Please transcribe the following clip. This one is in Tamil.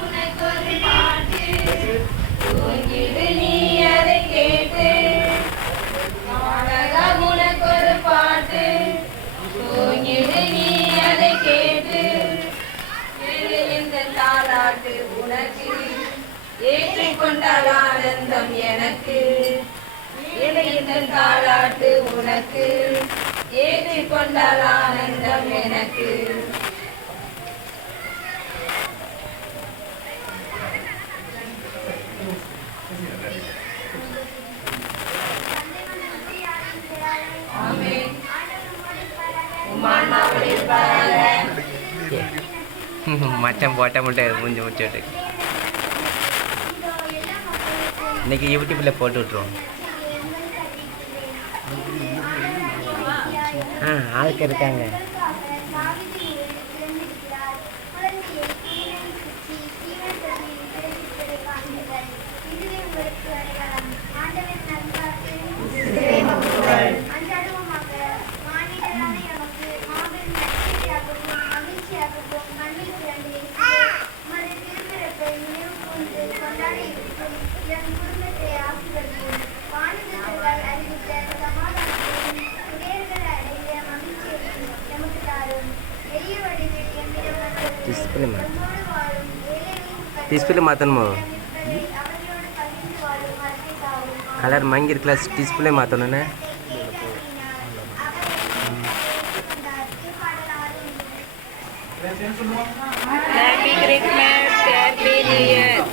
உனக்கு ஒரு பாட்டு தூங்கிடு நீ அதை கேட்டு நாடகம் உனக்கு ஒரு பாட்டு தூங்கிடு நீ அதை கேட்டு ஏழு இந்த தாலாட்டு உனக்கு ஏற்றுக்கொண்டால் ஆனந்தம் எனக்கு ஏழு இந்த தாலாட்டு உனக்கு ஏற்றுக்கொண்டால் ஆனந்தம் எனக்கு மச்சான் போட்ட மட்டும் முடிஞ்சு முடிச்சுட்டு இன்னைக்கு யூடியூப்ல போட்டு விட்ருவோம். ஆளுக்கு இருக்காங்க. டிஸ்பிளே மாற்றணுமோ? கலர் மங்கி இருக்கல, display மாற்றணுன்னு. Happy Christmas, Happy New Year.